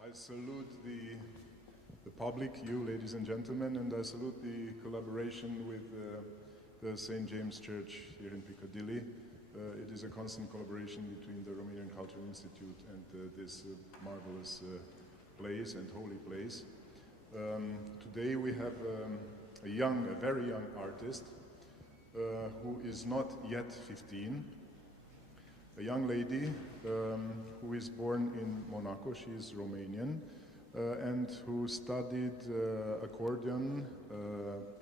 I salute the public, you ladies and gentlemen, and I salute the collaboration with the St. James Church here in Piccadilly. It is a constant collaboration between the Romanian Cultural Institute and this marvelous place and holy place. Today we have a very young artist who is not yet 15. A young lady who is born in Monaco, she is Romanian, and who studied accordion,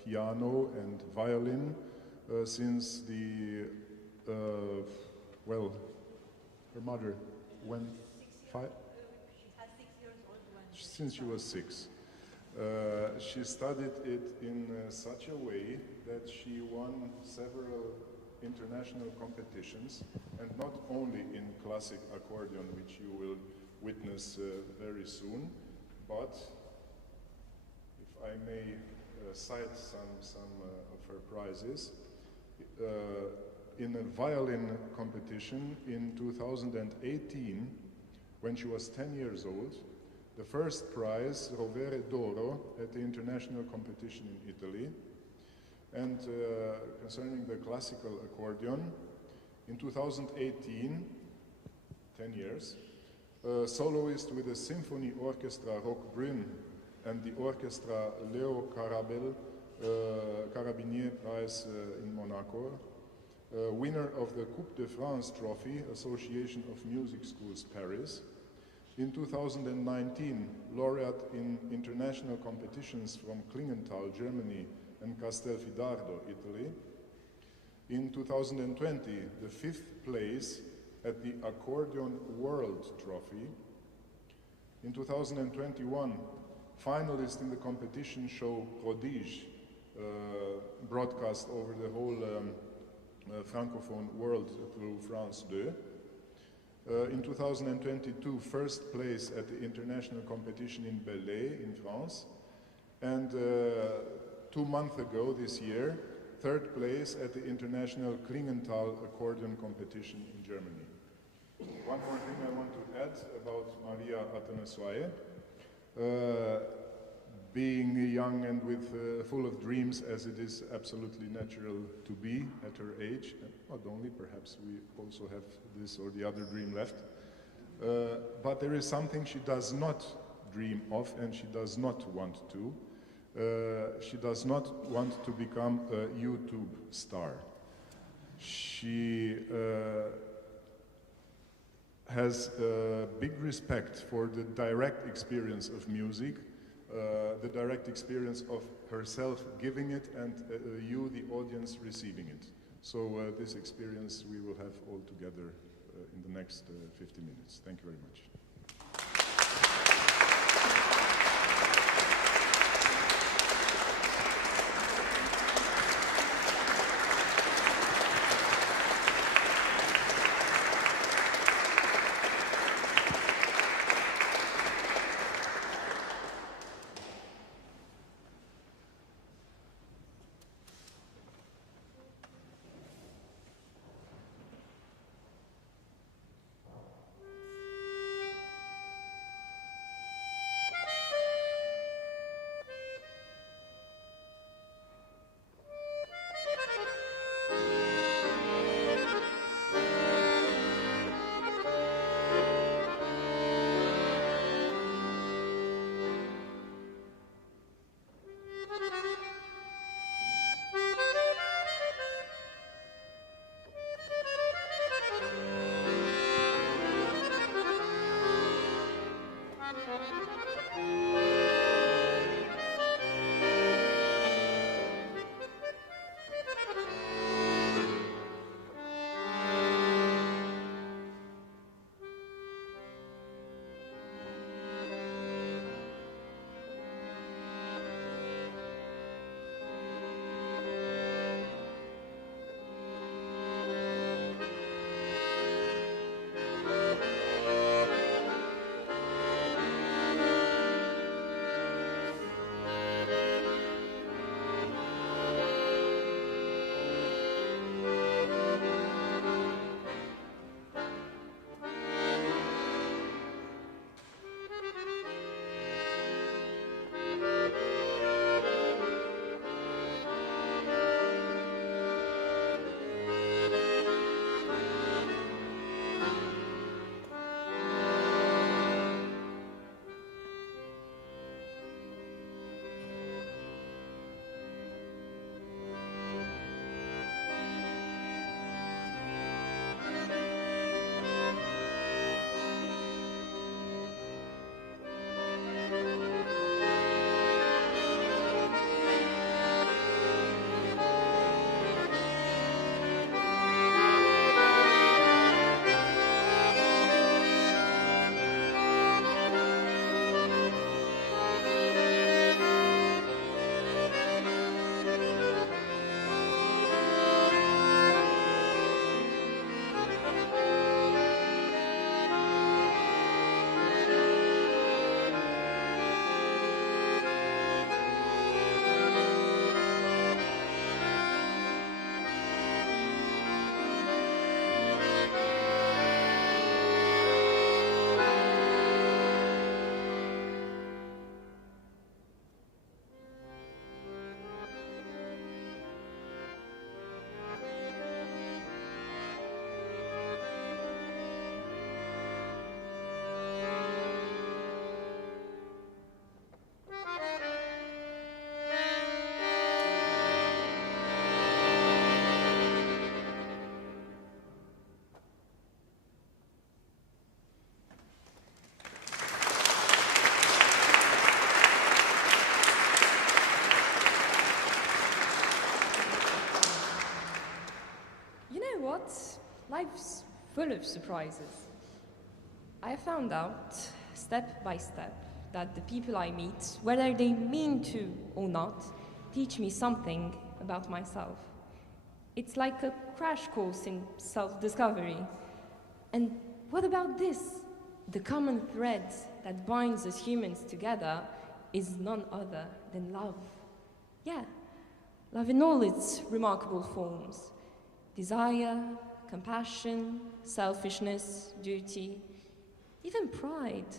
piano and violin since well, her mother, when? She has 6 years old when since she was 6. She studied it in such a way that she won several international competitions, and not only in classic accordion, which you will witness very soon, but if I may cite some of her prizes, in a violin competition in 2018, when she was 10 years old, the first prize, Roquebrune d'Oro, at the international competition in Italy. And concerning the classical accordion, in 2018, 10 years, soloist with the Symphony Orchestra Roquebrune and the Orchestra Leo Carabinier Prize in Monaco, winner of the Coupe de France Trophy, Association of Music Schools Paris. In 2019, laureate in international competitions from Klingenthal, Germany, and Castelfidardo, Italy. In 2020, the 5th place at the Accordion World Trophy. In 2021, finalist in the competition show Prodiges, broadcast over the whole Francophone world through France 2. In 2022, first place at the international competition in Belley in France. And 2 months ago this year, 3rd place at the international Klingenthal accordion competition in Germany. One more thing I want to add about Maria Atănăsoaie. Being young and with full of dreams, as it is absolutely natural to be at her age, and not only, perhaps we also have this or the other dream left, but there is something she does not dream of and she does not want to. She does not want to become a YouTube star. She has big respect for the direct experience of music, the direct experience of herself giving it and you, the audience, receiving it. So this experience we will have all together in the next 50 minutes. Thank you very much. full of surprises. I found out, step by step, that the people I meet, whether they mean to or not, teach me something about myself. It's like a crash course in self-discovery. And what about this? The common thread that binds us humans together is none other than love. Yeah, love in all its remarkable forms. Desire, compassion, selfishness, duty, even pride.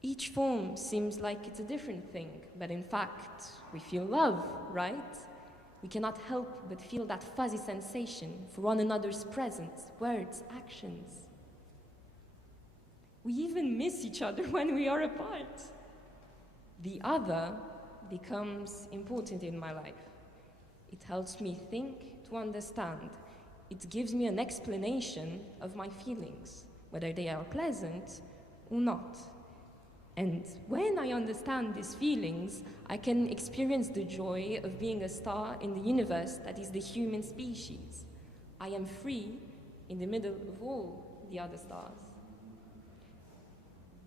Each form seems like it's a different thing, but in fact, we feel love, right? We cannot help but feel that fuzzy sensation for one another's presence, words, actions. We even miss each other when we are apart. The other becomes important in my life. It helps me think to understand. It gives me an explanation of my feelings, whether they are pleasant or not. And when I understand these feelings, I can experience the joy of being a star in the universe that is the human species. I am free in the middle of all the other stars.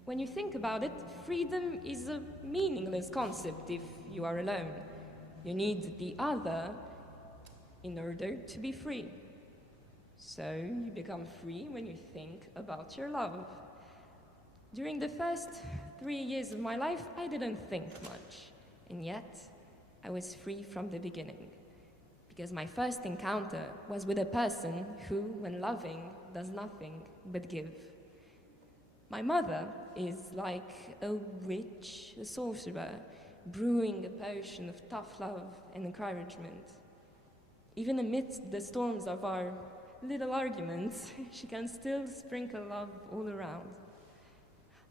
When you think about it, freedom is a meaningless concept if you are alone. You need the other in order to be free. So you become free when you think about your love. During the first 3 years of my life, I didn't think much, and yet I was free from the beginning, because my first encounter was with a person who, when loving, does nothing but give. My mother is like a witch, a sorcerer, brewing a potion of tough love and encouragement. Even amidst the storms of our little arguments, she can still sprinkle love all around.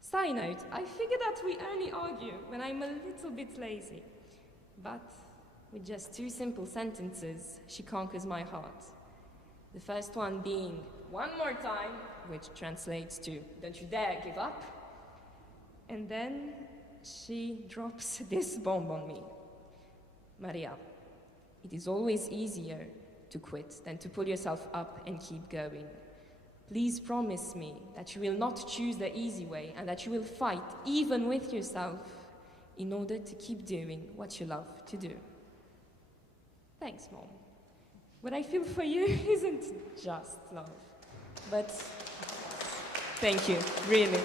Side note, I figure that we only argue when I'm a little bit lazy. But with just 2 simple sentences, she conquers my heart. The first one being, "One more time," which translates to, "Don't you dare give up." And then she drops this bomb on me. "Maria, it is always easier to quit than to pull yourself up and keep going. Please promise me that you will not choose the easy way and that you will fight, even with yourself, in order to keep doing what you love to do." Thanks, Mom. What I feel for you isn't just love, but thank you, really.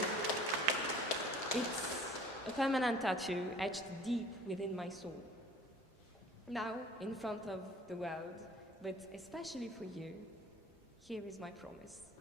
It's a permanent tattoo etched deep within my soul. Now, in front of the world, but especially for you, here is my promise.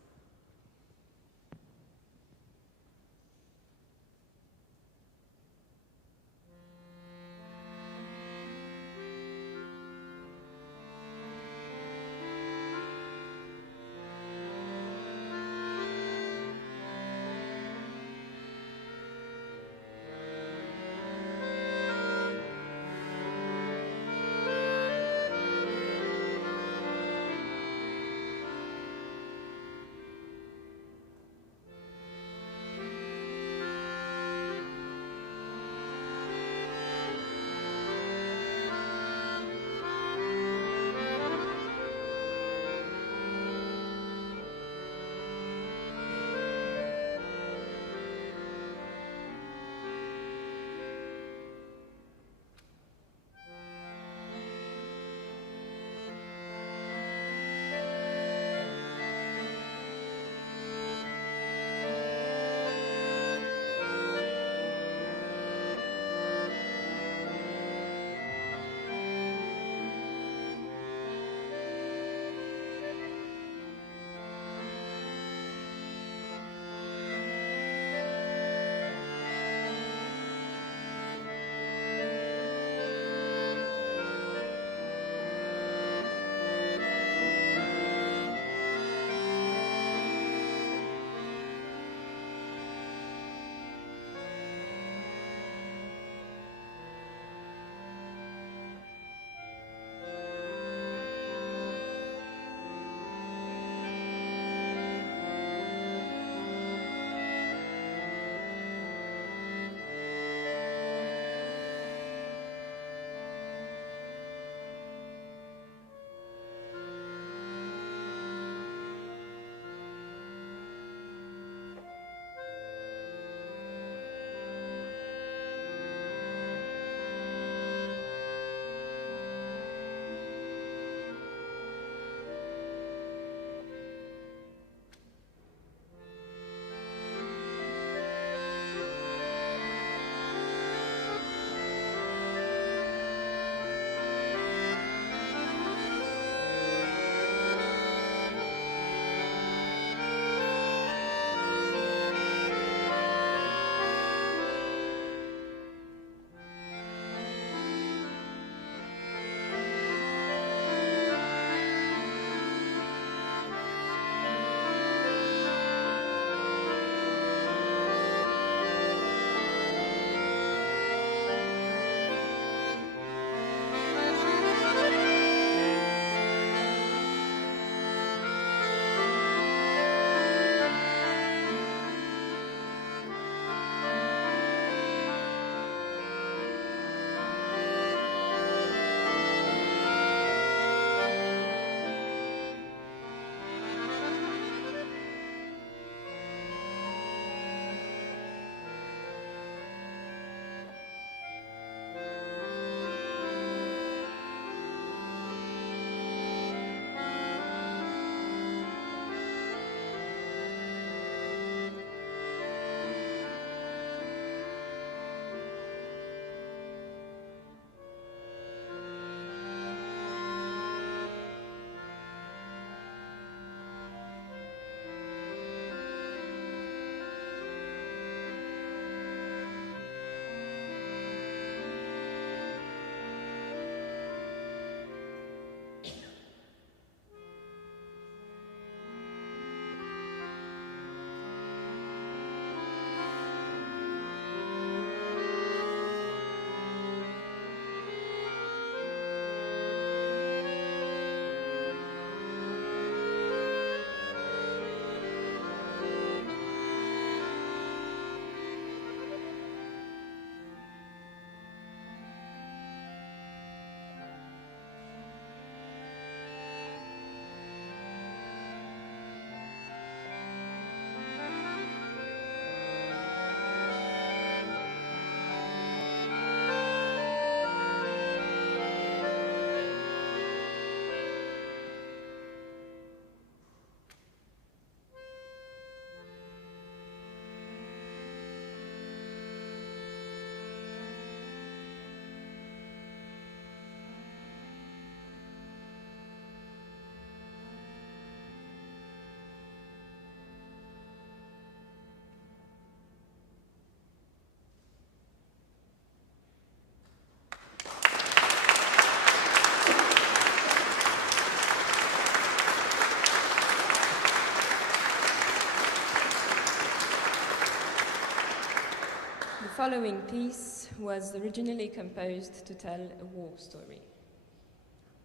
following piece was originally composed to tell a war story.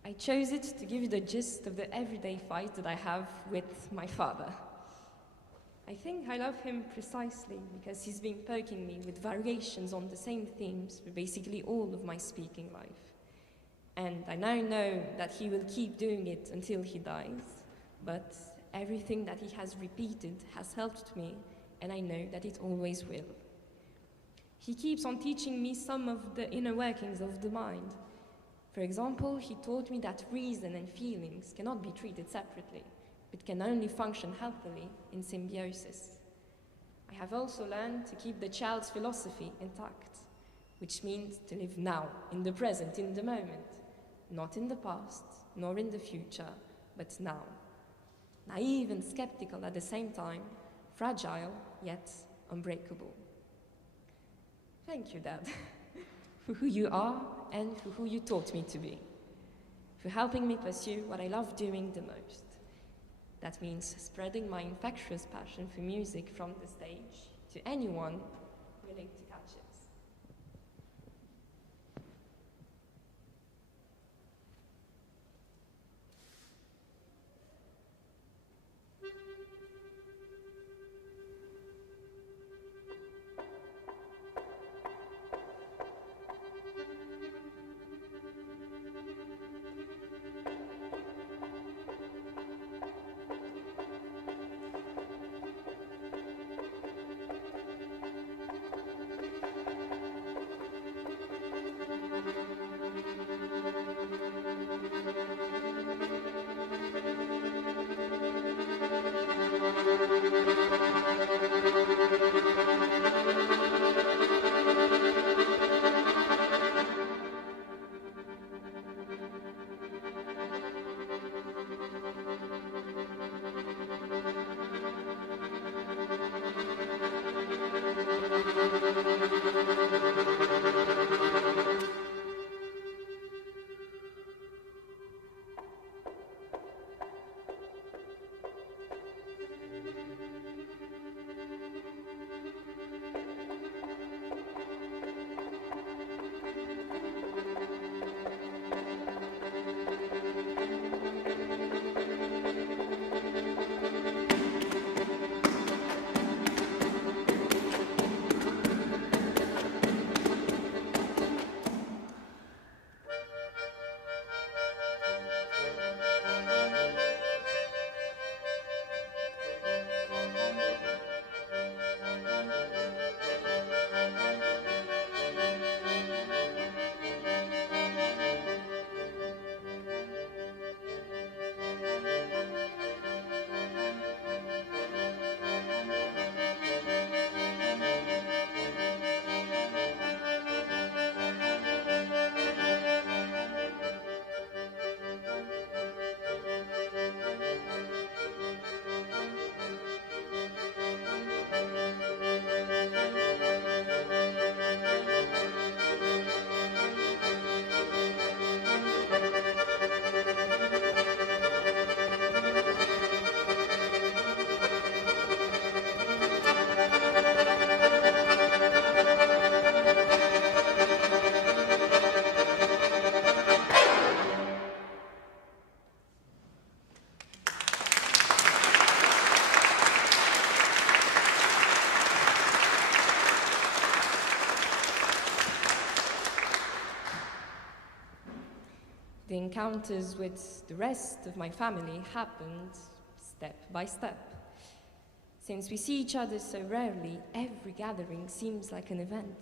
I chose it to give you the gist of the everyday fight that I have with my father. I think I love him precisely because he's been poking me with variations on the same themes for basically all of my speaking life. And I now know that he will keep doing it until he dies, but everything that he has repeated has helped me, and I know that it always will. He keeps on teaching me some of the inner workings of the mind. For example, he taught me that reason and feelings cannot be treated separately, but can only function healthily in symbiosis. I have also learned to keep the child's philosophy intact, which means to live now, in the present, in the moment, not in the past, nor in the future, but now. Naive and skeptical at the same time, fragile, yet unbreakable. Thank you, Dad, for who you are and for who you taught me to be, for helping me pursue what I love doing the most. That means spreading my infectious passion for music from the stage to anyone willing to catch it. The encounters with the rest of my family happened step by step. Since we see each other so rarely, every gathering seems like an event.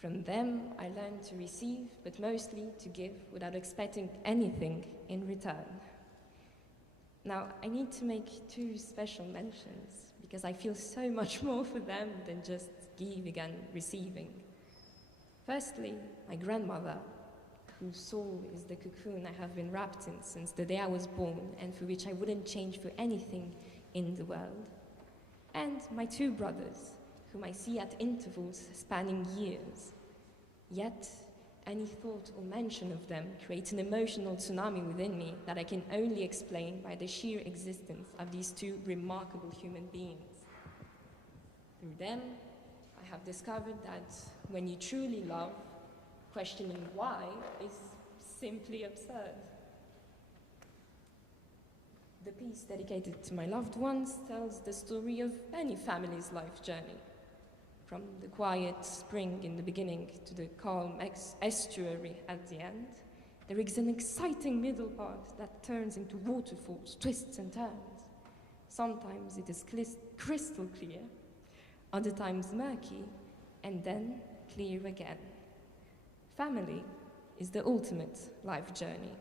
From them, I learned to receive, but mostly to give without expecting anything in return. Now, I need to make two special mentions because I feel so much more for them than just giving and receiving. Firstly, my grandmother, whose soul is the cocoon I have been wrapped in since the day I was born and for which I wouldn't change for anything in the world. And my two brothers, whom I see at intervals spanning years. Yet, any thought or mention of them creates an emotional tsunami within me that I can only explain by the sheer existence of these two remarkable human beings. Through them, I have discovered that when you truly love, questioning why is simply absurd. The piece dedicated to my loved ones tells the story of any family's life journey. From the quiet spring in the beginning to the calm estuary at the end, there is an exciting middle part that turns into waterfalls, twists and turns. Sometimes it is crystal clear, other times murky, and then clear again. Family is the ultimate life journey.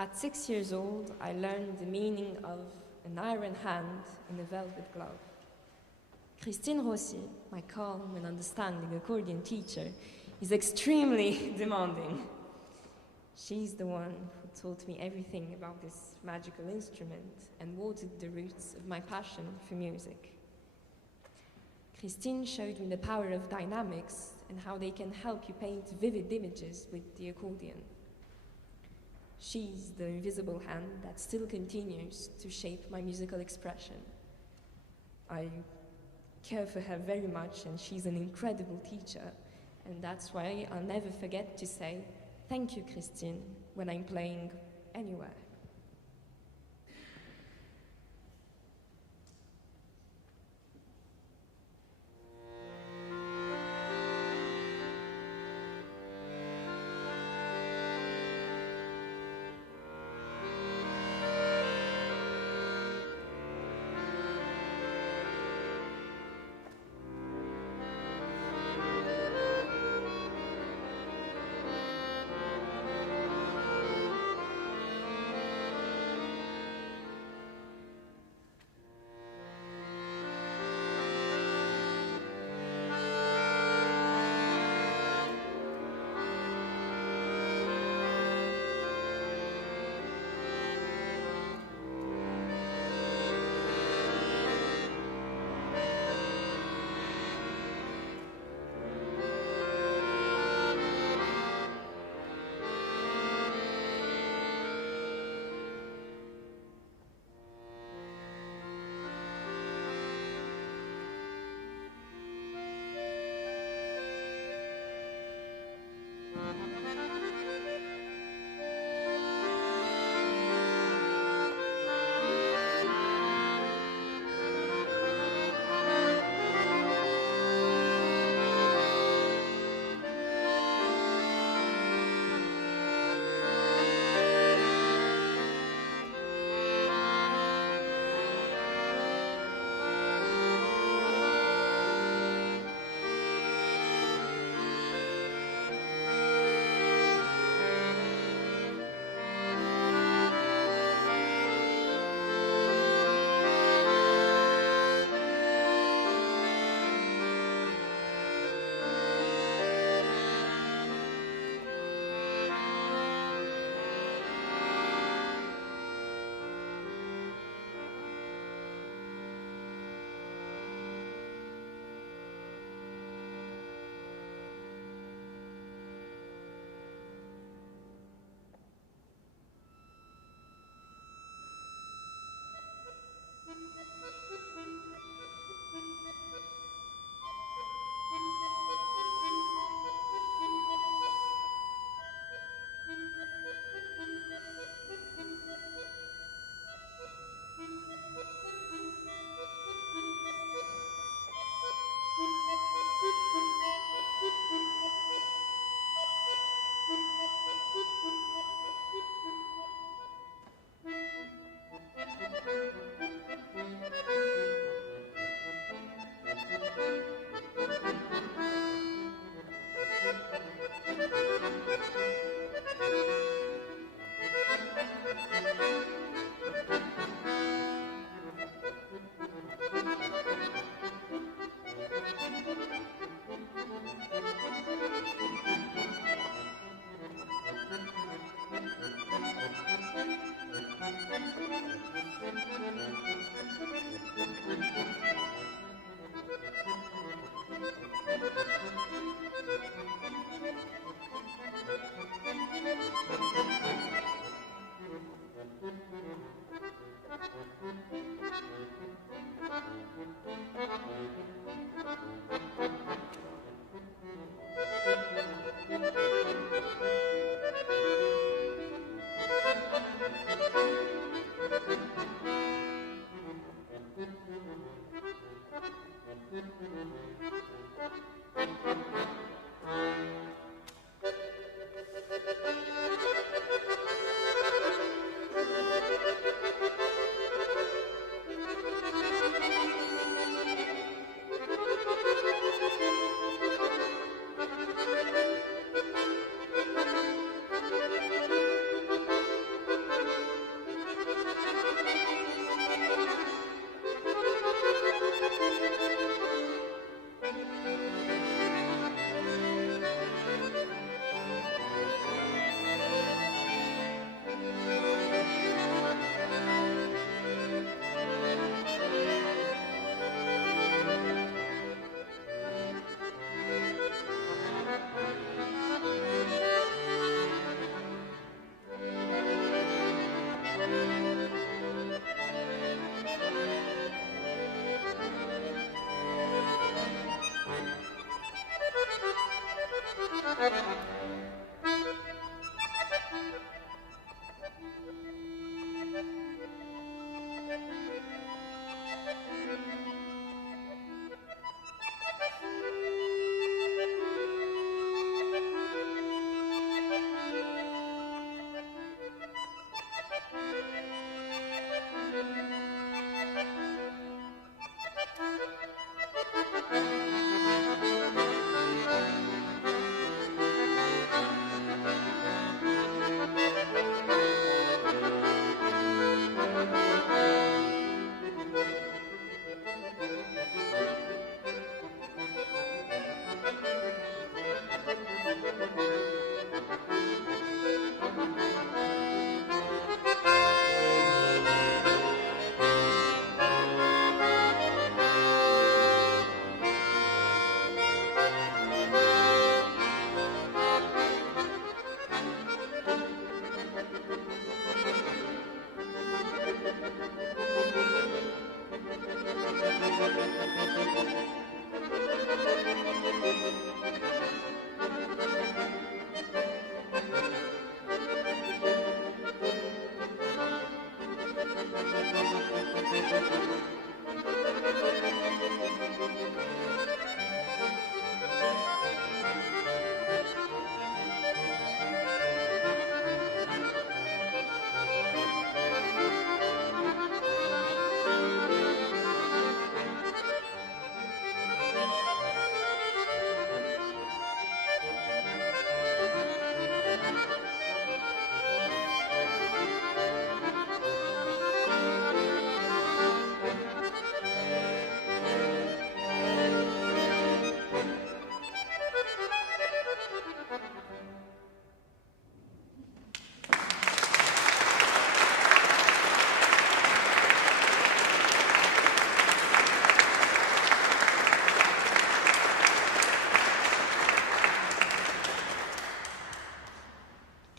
At 6 years old, I learned the meaning of an iron hand in a velvet glove. Christine Rossi, my calm and understanding accordion teacher, is extremely demanding. She's the one who taught me everything about this magical instrument and watered the roots of my passion for music. Christine showed me the power of dynamics and how they can help you paint vivid images with the accordion. She's the invisible hand that still continues to shape my musical expression. I care for her very much, and she's an incredible teacher, and that's why I'll never forget to say thank you, Christine, when I'm playing anywhere.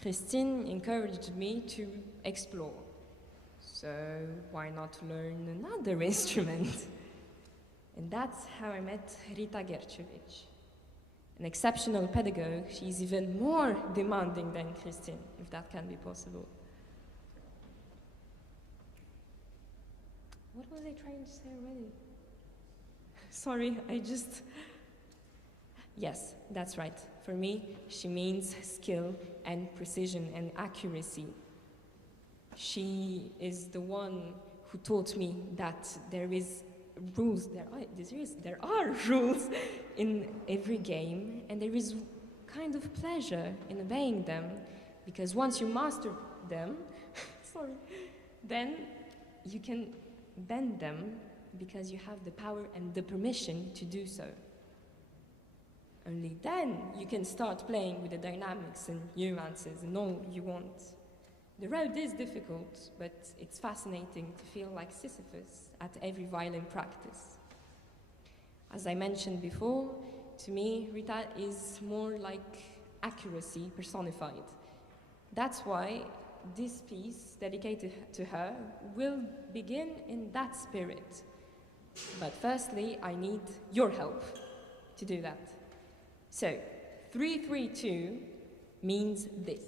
Christine encouraged me to explore. So why not learn another instrument? And that's how I met Rita Guerchovitch. An exceptional pedagogue, she's even more demanding than Christine, if that can be possible. What was I trying to say already? Sorry, Yes, that's right. For me, she means skill and precision and accuracy. She is the one who taught me that there is rules, there are rules in every game, and there is kind of pleasure in obeying them, because once you master them, then you can bend them because you have the power and the permission to do so. Only then you can start playing with the dynamics and nuances and all you want. The road is difficult, but it's fascinating to feel like Sisyphus at every violin practice. As I mentioned before, to me, Rita is more like accuracy personified. That's why this piece dedicated to her will begin in that spirit. But firstly, I need your help to do that. So, 3-3-2 means this.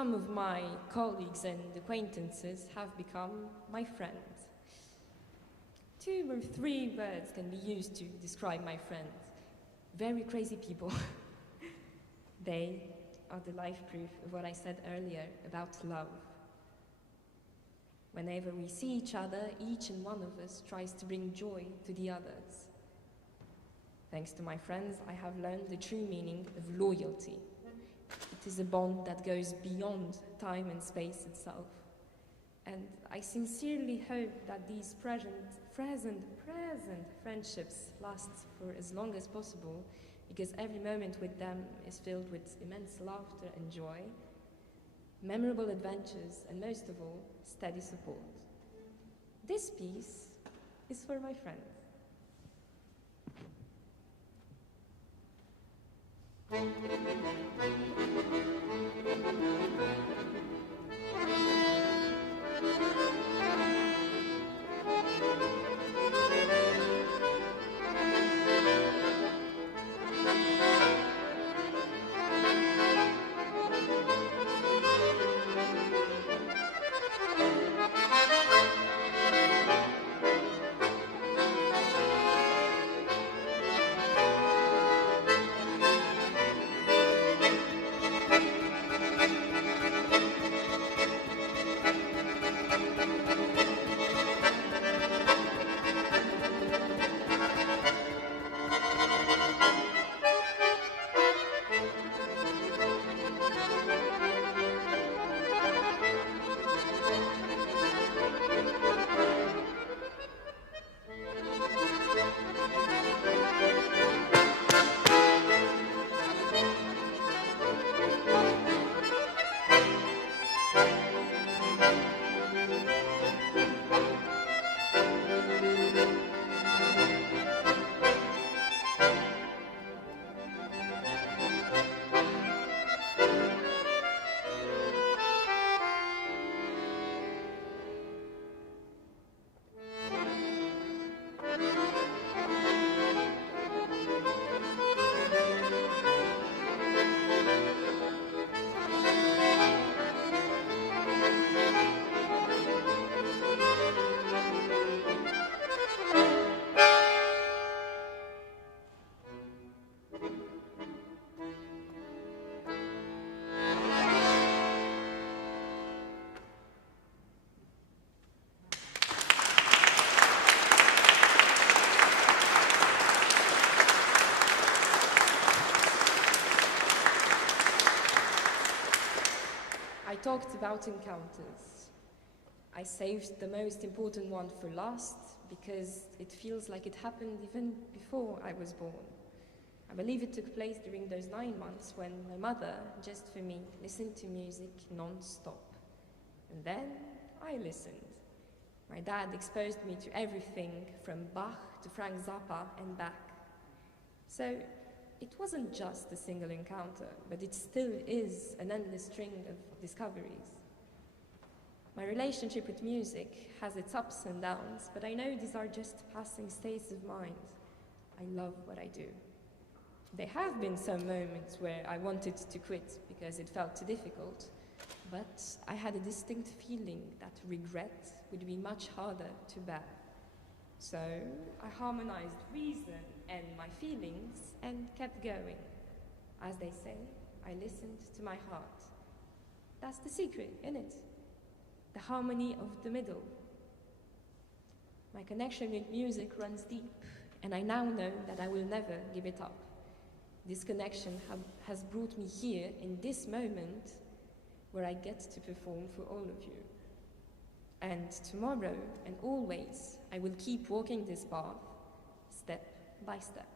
some of my colleagues and acquaintances have become my friends. 2 or 3 words can be used to describe my friends. Very crazy people. They are the life proof of what I said earlier about love. Whenever we see each other, each and one of us tries to bring joy to the others. Thanks to my friends, I have learned the true meaning of loyalty. It is a bond that goes beyond time and space itself. And I sincerely hope that these present friendships last for as long as possible, because every moment with them is filled with immense laughter and joy, memorable adventures, and most of all, steady support. This piece is for my friends. I talked about encounters. I saved the most important one for last because it feels like it happened even before I was born. I believe it took place during those 9 months when my mother, just for me, listened to music non-stop. And then I listened. My dad exposed me to everything from Bach to Frank Zappa and back. So it wasn't just a single encounter, but it still is an endless string of discoveries. My relationship with music has its ups and downs, but I know these are just passing states of mind. I love what I do. There have been some moments where I wanted to quit because it felt too difficult, but I had a distinct feeling that regret would be much harder to bear. So I harmonized reason and my feelings and kept going. As they say, I listened to my heart. That's the secret, isn't it? The harmony of the middle. My connection with music runs deep, and I now know that I will never give it up. This connection has brought me here in this moment where I get to perform for all of you. And tomorrow and always, I will keep walking this path, step by step.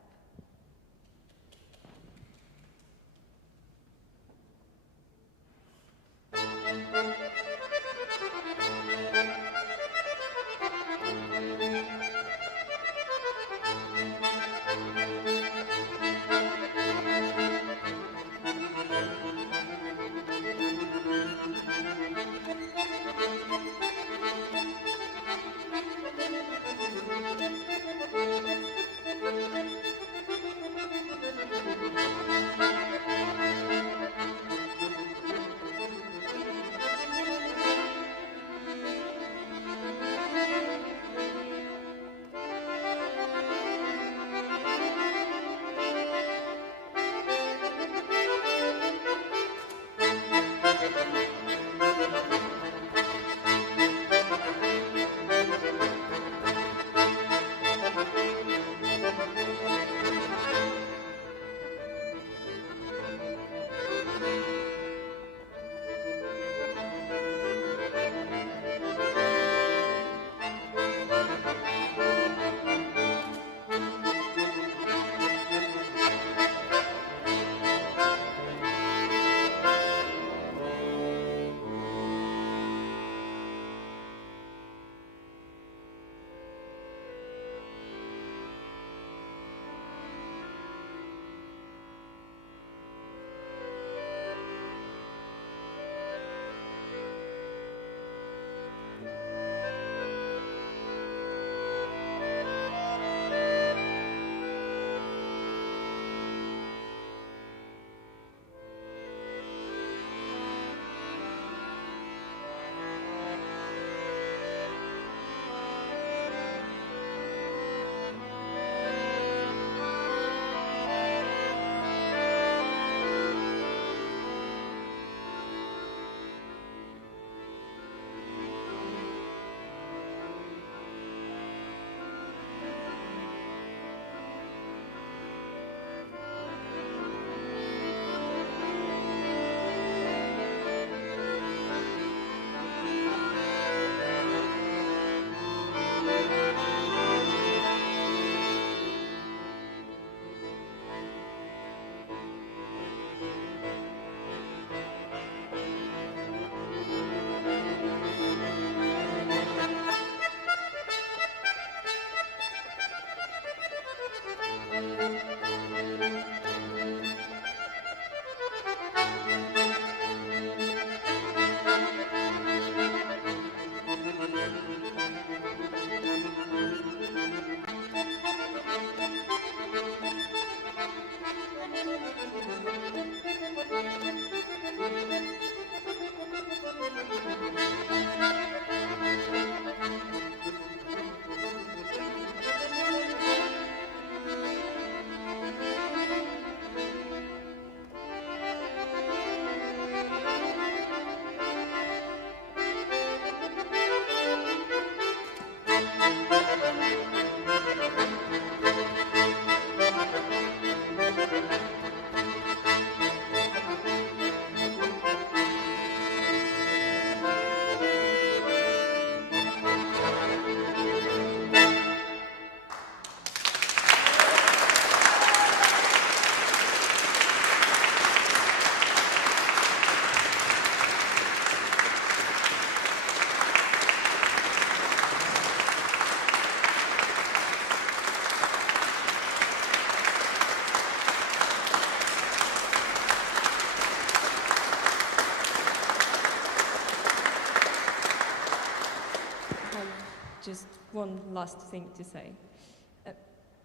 one last thing to say.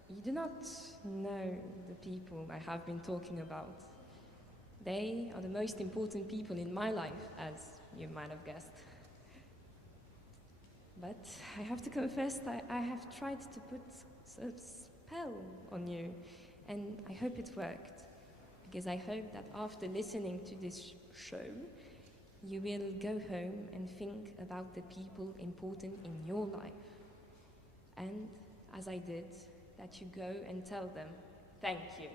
You do not know the people I have been talking about. They are the most important people in my life, as you might have guessed. But I have to confess that I have tried to put a spell on you, and I hope it worked, because I hope that after listening to this show, you will go home and think about the people important in your life. And, as I did, that you go and tell them, thank you.